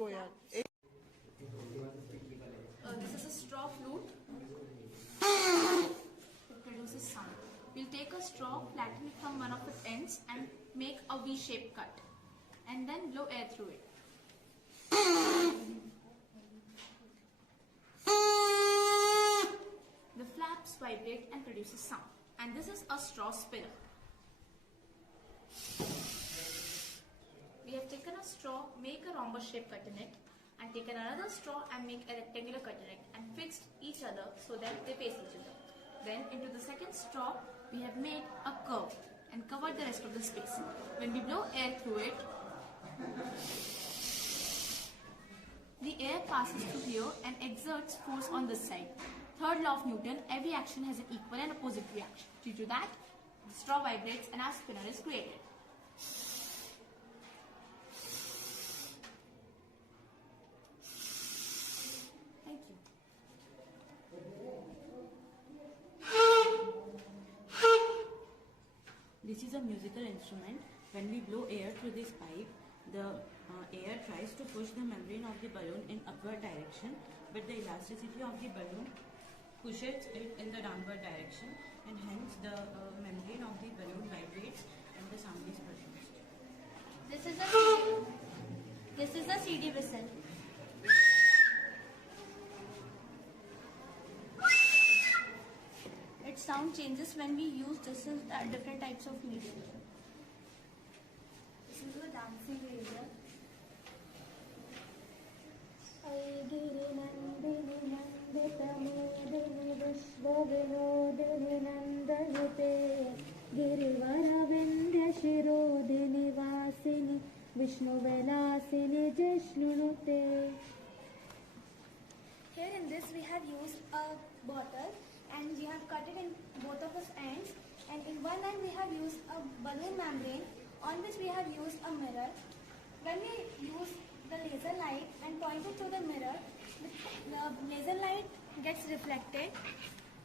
देखो यार This is a straw flute. It produces sound. We'll take a straw, flatten it from one of its ends and make a V-shaped cut. And then blow air through it. The flaps vibrate and produces sound. And this is a straw spinner. We have taken a straw, make a rhombus shape cut in it, and taken another straw and make a rectangular cut in it, and fixed each other so that they face each other. Then into the second straw, we have made a curve and covered the rest of the space. When we blow air through it, the air passes through here and exerts force on this side. Third law of Newton, every action has an equal and opposite reaction. Due to that, the straw vibrates and our spinner is created. Thank you. This is a musical instrument. When we blow air through this pipe, the air tries to push the membrane of the balloon in upward direction, but the elasticity of the balloon pushes it in the downward direction, and hence the membrane of the balloon vibrates and the sound is produced. This is a CD whistle. Its sound changes when we use different types of medium. This is a dancing razor. Here in this we have used a bottle and we have cut it in both of its ends, and in one end we have used a balloon membrane on which we have used a mirror. When we use the laser light and point it to the mirror, the laser light gets reflected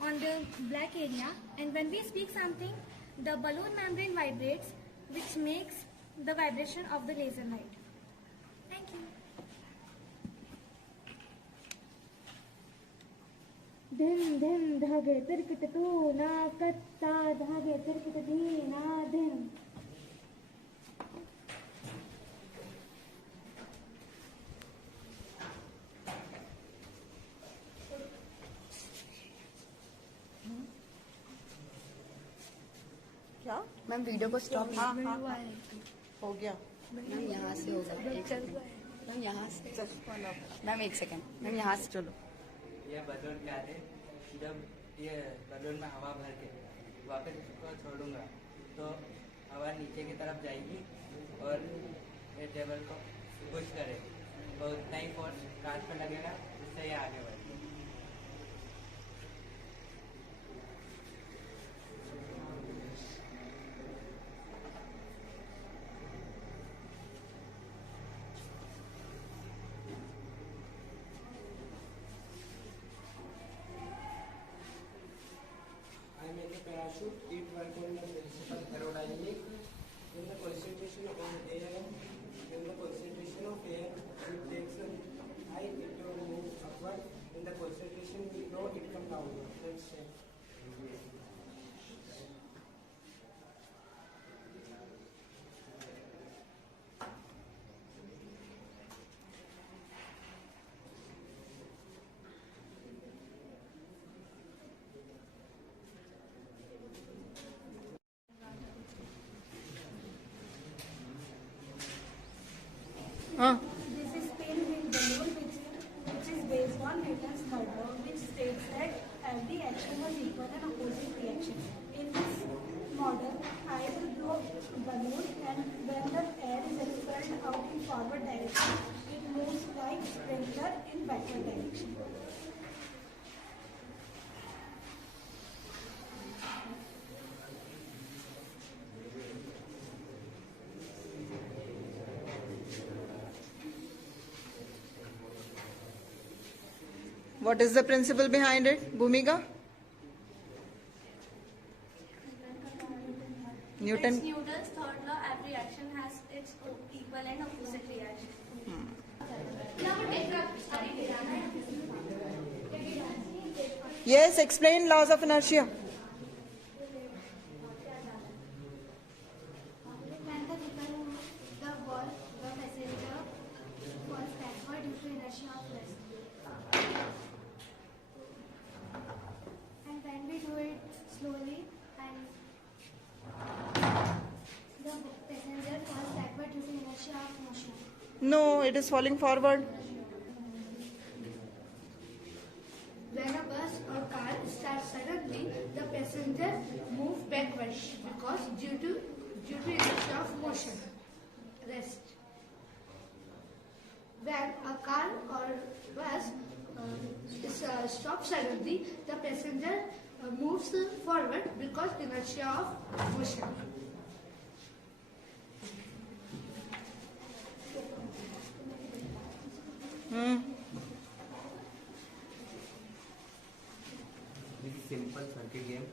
on the black area, and when we speak something, the balloon membrane vibrates, which makes the vibration of the laser light. Thank you. धिन धिन धागे तिरकिट तू ना कत्ता धागे तिरकिट धी ना धिन. क्या मैम वीडियो को स्टॉप हाँ हो गया मैम यहाँ से होगा एक सेकंड मैम यहाँ से मैम एक सेकंड मैम यहाँ से चलो ये बलून क्या है, जब ये बलून में हवा भर के वापस उसको छोड़ूंगा तो हवा नीचे की तरफ जाएगी और ये टेबल को पुश करेगी और उतना ही फोर्स कांच पे लगेगा, उससे ये आगे बढ़ेगी. Parachute, it works on the principal aerodynamic. When the concentration of air, when the concentration of air, it takes a high, it will move upward. When the concentration will low, it comes down. That's it. This is spin wheel balloon, which is based on Newton's third law, which states that every action has equal and opposite reaction. In this model, I will blow a balloon, and when the air is expelled out in forward direction, it moves like sprinkler in backward direction. What is the principle behind it, Bhumika? Newton. It's Newton's third law. Every action has its equal and opposite reaction. Yes, explain laws of inertia. When the vehicle moves, the passenger falls backward due to inertia of rest. And when we do it slowly, and the passenger falls backward due to inertia of motion. No, it is falling forward. When a bus or car starts suddenly, the passenger moves backwards because due to inertia of motion. Rest. When a car or bus stops suddenly, the passenger moves forward because inertia of motion. This is simple circuit game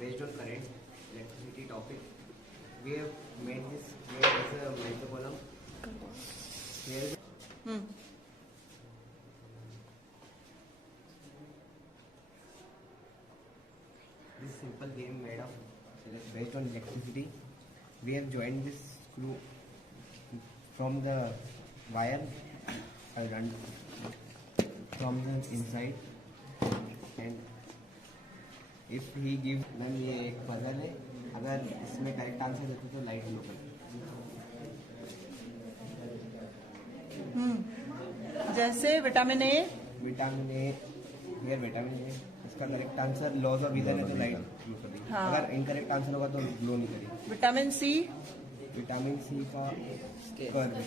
based on current electricity topic. We have made this as a micro column. Here this simple game made of based on electricity. We have joined this screw from the wire run from the inside, and if he gives then ये एक puzzle है, अगर इसमें correct answer देते तो light blow कर। जैसे vitamin A, vitamin A, here vitamin A, इसका correct answer laws of ether है तो लाइट ब्लो कर देगी। हाँ। अगर इनकरेक्ट आंसर होगा तो ब्लो नहीं करेगी। विटामिन सी, विटामिन सी का कर्व है।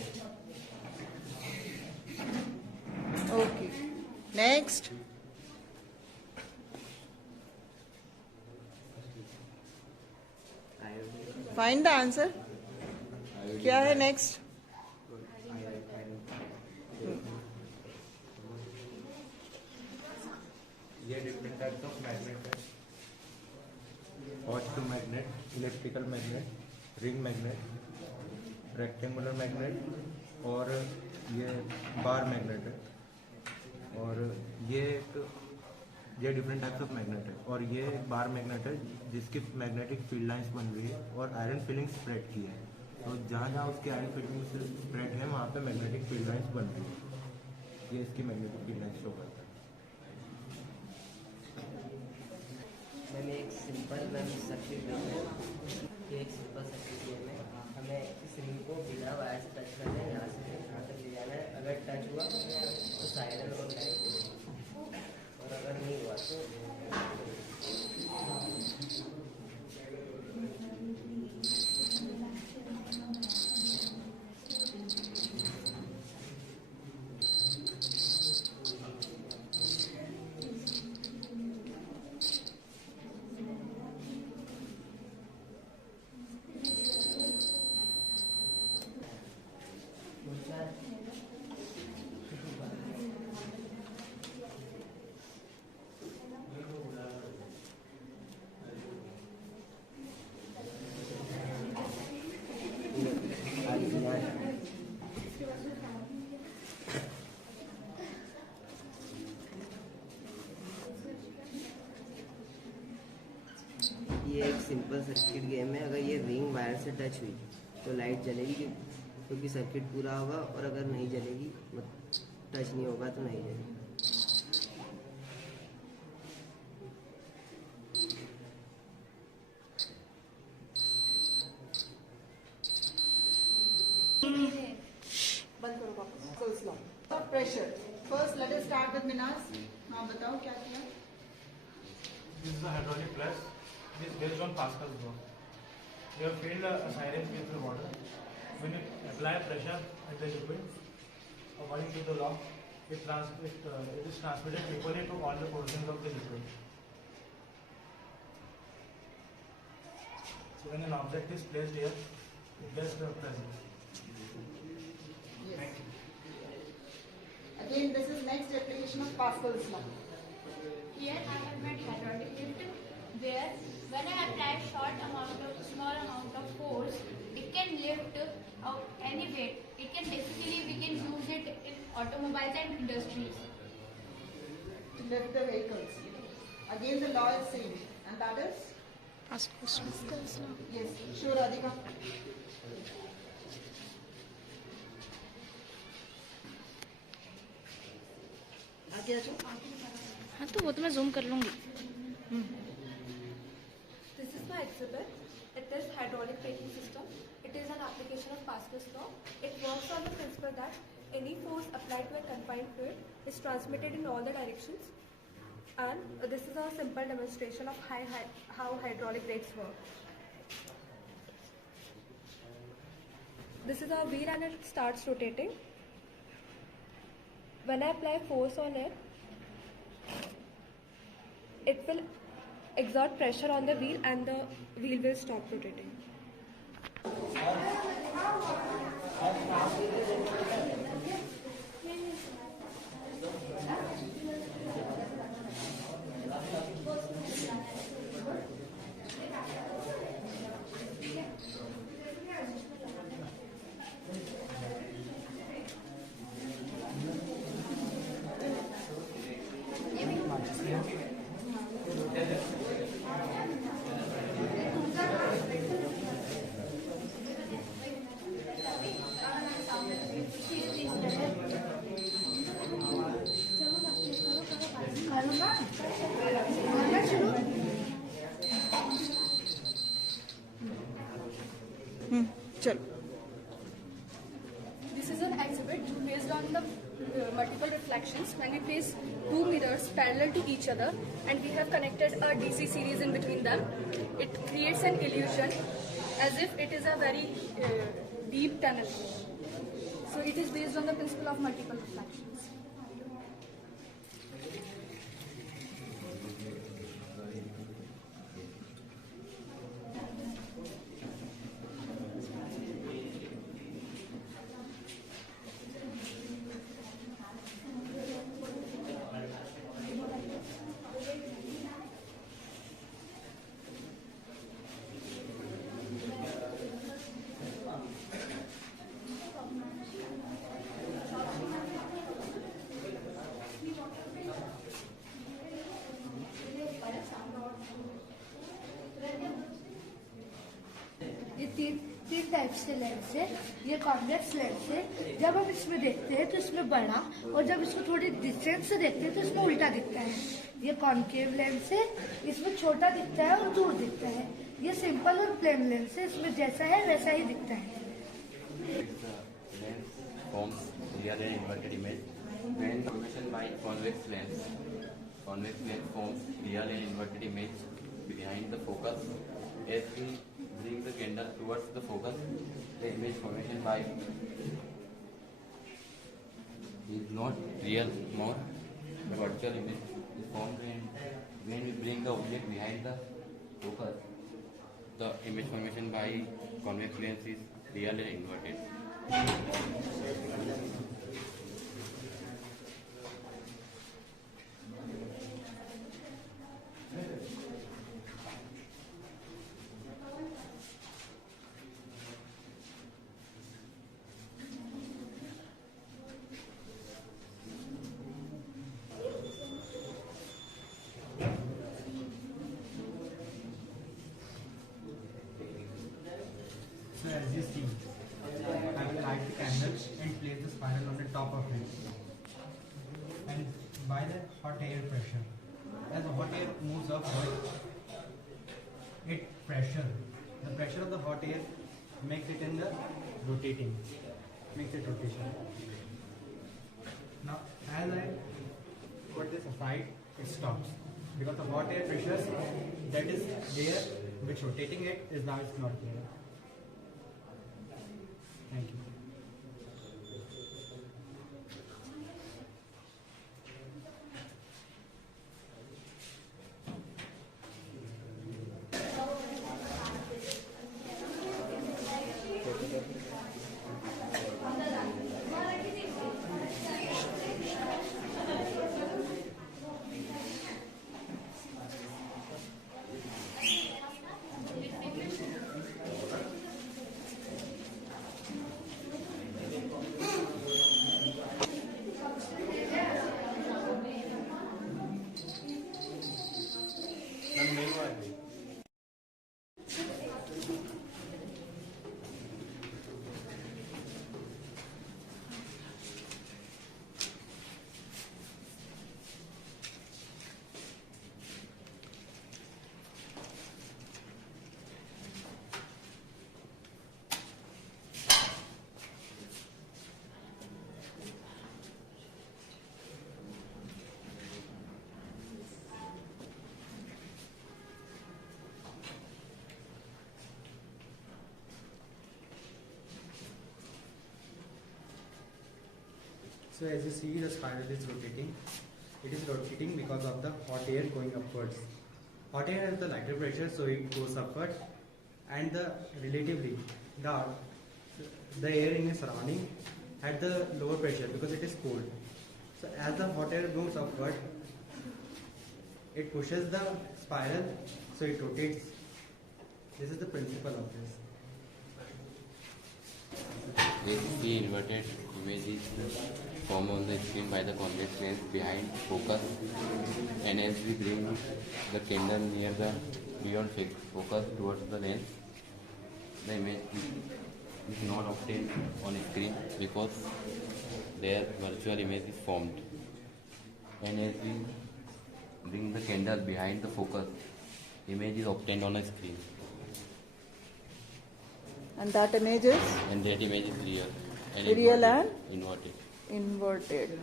Okay, next. Find the answer. क्या है नेक्स्ट? ये डिफरेंट टाइप्स ऑफ मैग्नेट है। Hot magnet, electrical magnet, ring magnet, rectangular magnet और ये बार मैग्नेट है। और ये डिफरेंट टाइप्स ऑफ मैग्नेट है। और ये बार मैग्नेट है जिसकी मैग्नेटिक फील्ड लाइंस बन रही है और आयरन फिलिंग स्प्रेड की है। तो जहाँ जहाँ उसकी आयरन फिलिंग स्प्रेड है वहाँ पे मैग्नेटिक फील्ड लाइंस बन रही है। ये इसकी मैग्नेटिक फील्ड लाइंस शो करता है। मैम एक सिंपल सर्किट गेम है। ये एक सिंपल सर्किट गेम है। हमें इस रिंग को बिना वायर से टच करना है, यहाँ से यहाँ तक ले जाना है। अगर टच हुआ तो साइडल और लाइट होगी, और अगर नहीं हुआ तो ये एक सिंपल सर्किट गेम है। अगर ये रिंग वायर से टच हुई तो लाइट जलेगी क्योंकि सर्किट पूरा होगा, और अगर नहीं जलेगी टच नहीं होगा तो नहीं जलेगी। बंद करो वापस। Pressure. First let us start with मिनास। हाँ बताओ क्या किया? This is a hydraulic press. It is based on Pascal's law. You have filled a siren with the water. When you apply pressure at the liquid, according to the law, it is transmitted equally to all the portions of the liquid. So when an object is placed here, it gets the pressure. Yes. Again, this is next application of Pascal's law. Here I have made hydraulic lift where when I apply small amount of force, it can lift out any weight. We can use it in automobiles and industries. To lift the vehicles. Again, the law is same. And that is? Pascal's law. Yes. Sure, Radhika. आगे आ जाओ. हाँ तो वो तो मैं zoom कर लूँगी. This is the exhibit. It is hydraulic braking system. It is an application of Pascal's law. It works on the principle that any force applied to a confined fluid is transmitted in all the directions. And this is a simple demonstration of how hydraulic brakes work. This is our wheel and it starts rotating. When I apply force on it, it will exert pressure on the wheel and the wheel will stop rotating. This is an exhibit based on the multiple reflections. When we place two mirrors parallel to each other and we have connected a DC series in between them, it creates an illusion as if it is a very deep tunnel. So it is based on the principle of multiple reflections. ये तीन type से lens है. ये convex lens है. जब हम इसमें देखते हैं तो इसमें बड़ा और जब इसको थोड़ी डिस्टेंस से देखते हैं तो इसमें उल्टा दिखता है. ये कॉन्केव लेंस है. इसमें छोटा दिखता है और दूर दिखता है. ये सिंपल और प्लेन लेंस है. इसमें जैसा है वैसा ही दिखता है. Forms real and inverted image when formation by convex lens. Convex lens forms real and inverted image behind the focus. As we bring the candle towards the focus, the image formation by is not real more. The virtual image is formed when we bring the object behind the focus. The image formation by convex lens is real and inverted. So as you see, I will light the candle and place the spiral on the top of it. And by the hot air pressure, as the hot air moves upward, the pressure of the hot air makes it in the rotating, makes it rotation. Now as I put this aside, it stops. Because the hot air pressure that is there, which rotating it is now it's not there. Thank you. So as you see, the spiral is rotating. It is rotating because of the hot air going upwards. Hot air has the lighter pressure, so it goes upward, and relatively the air in the surrounding had the lower pressure because it is cold. So as the hot air goes upward, it pushes the spiral, so it rotates. This is the principle of this. The inverted image is formed on the screen by the convex lens behind focus, and as we bring the candle near the beyond focus towards the lens, the image is not obtained on screen because their virtual image is formed. And as we bring the candle behind the focus, image is obtained on a screen. And that image is? And that image is real. Real and? Inverted. Inverted.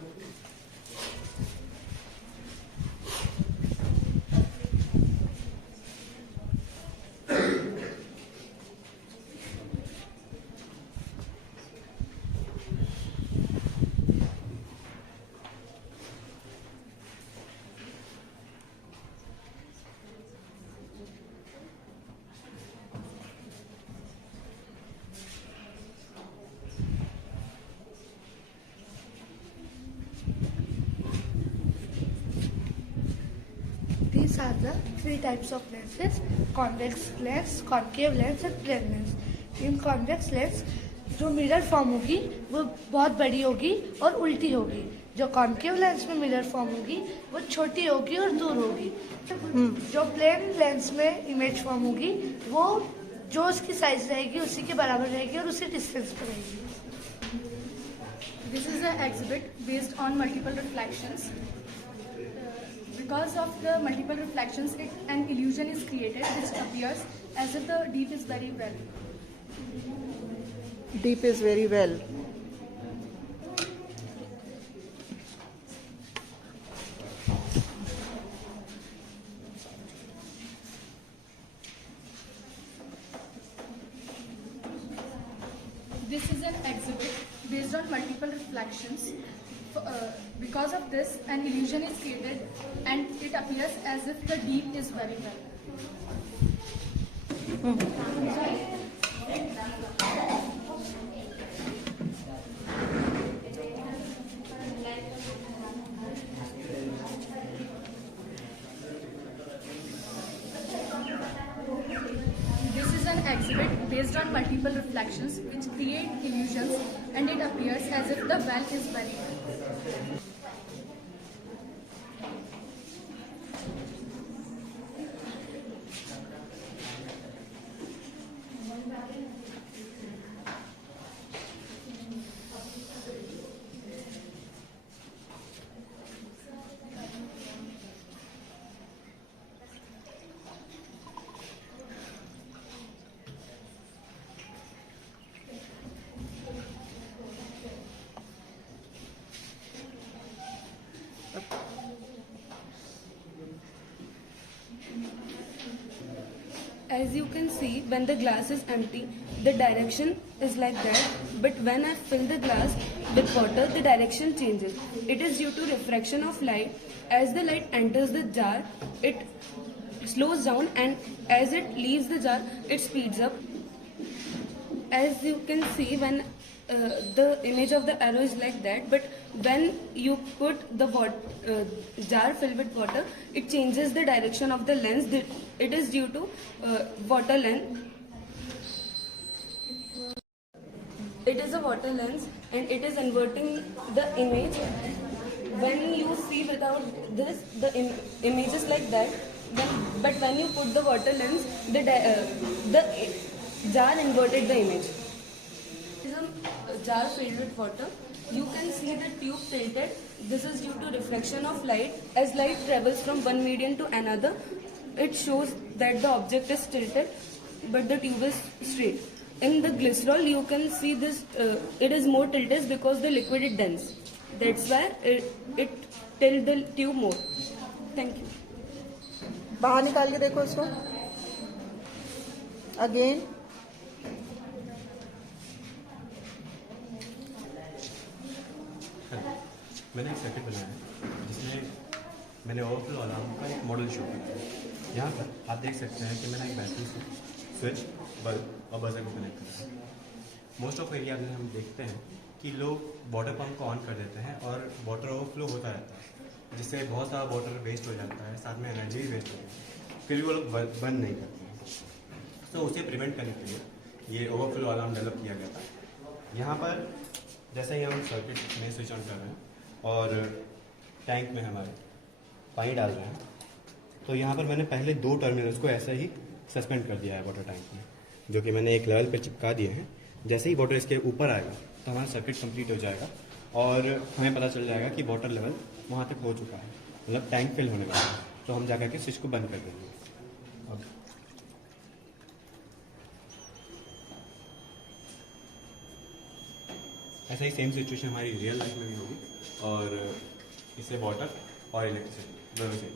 These are the three types of lenses: convex lens, concave lens and plane lens. In convex lens जो mirror form होगी वो बहुत बड़ी होगी और उल्टी होगी. जो कॉन्केव लेंस में मिरर फॉर्म होगी वो छोटी होगी और दूर होगी. जो प्लेन लेंस में इमेज फॉर्म होगी वो जो उसकी साइज रहेगी उसी के बराबर रहेगी और उसी डिस्टेंस पर रहेगी. This is an exhibit based on multiple reflections. Because of the multiple reflections, an illusion is created which appears as if the deep is very well. Deep is very well. This is an exhibit based on multiple reflections. Because of this, an illusion is created and it appears as if the deep is very well. This is an exhibit based on multiple reflections which create illusions and it appears as if the well is very well. As you can see, when the glass is empty, the direction is like that. But when I fill the glass with water, the direction changes. It is due to refraction of light. As the light enters the jar, it slows down, and as it leaves the jar, it speeds up. As you can see, when the image of the arrow is like that, but when you put the jar filled with water, it changes the direction of the lens. It is due to water lens. It is a water lens and it is inverting the image. When you see without this, the image is like that. But when you put the water lens, the jar inverted the image. Jar filled with water. You can see the tube tilted. This is due to reflection of light. As light travels from one medium to another, it shows that the object is tilted, but the tube is straight. In the glycerol, you can see this. It is more tilted because the liquid is dense. That's why it tilts the tube more. Thank you. बाहर निकाल के देखो इसको. Again. Hello. मैंने एक circuit बनाया है जिसमें मैंने ओवरफ्लो अलार्म का एक मॉडल शो किया है। यहाँ पर आप देख सकते हैं कि मैंने एक बैटरी स्विच, बल्ब और बजर को कनेक्ट किया है। मोस्ट ऑफ एरिया में हम देखते हैं कि लोग वाटर पंप को ऑन कर देते हैं और वाटर ओवरफ्लो होता रहता है, जिससे बहुत सारा वाटर वेस्ट हो जाता है, साथ में एनर्जी भी वेस्ट होती है, फिर भी वो लोग बंद नहीं करते हैं। तो उसे प्रिवेंट करने के लिए ये ओवरफ्लो अलार्म डेवलप किया गया था। यहाँ पर जैसे ही हम सर्किट में स्विच ऑन कर रहे हैं और टैंक में हमारे पानी डाल रहे हैं, तो यहाँ पर मैंने पहले 2 टर्मिनल्स को ऐसे ही सस्पेंड कर दिया है वाटर टैंक में, जो कि मैंने एक लेवल पर चिपका दिए हैं। जैसे ही वाटर इसके ऊपर आएगा तो हमारा सर्किट कंप्लीट हो जाएगा और हमें पता चल जाएगा कि वाटर लेवल वहाँ तक हो चुका है, मतलब टैंक फिल होने वाला है। तो हम जाकर के स्विच को बंद कर देंगे। अब ऐसा ही सेम सिचुएशन हमारी रियल लाइफ में भी होगी और इससे वाटर और इलेक्ट्रिसिटी दोनों से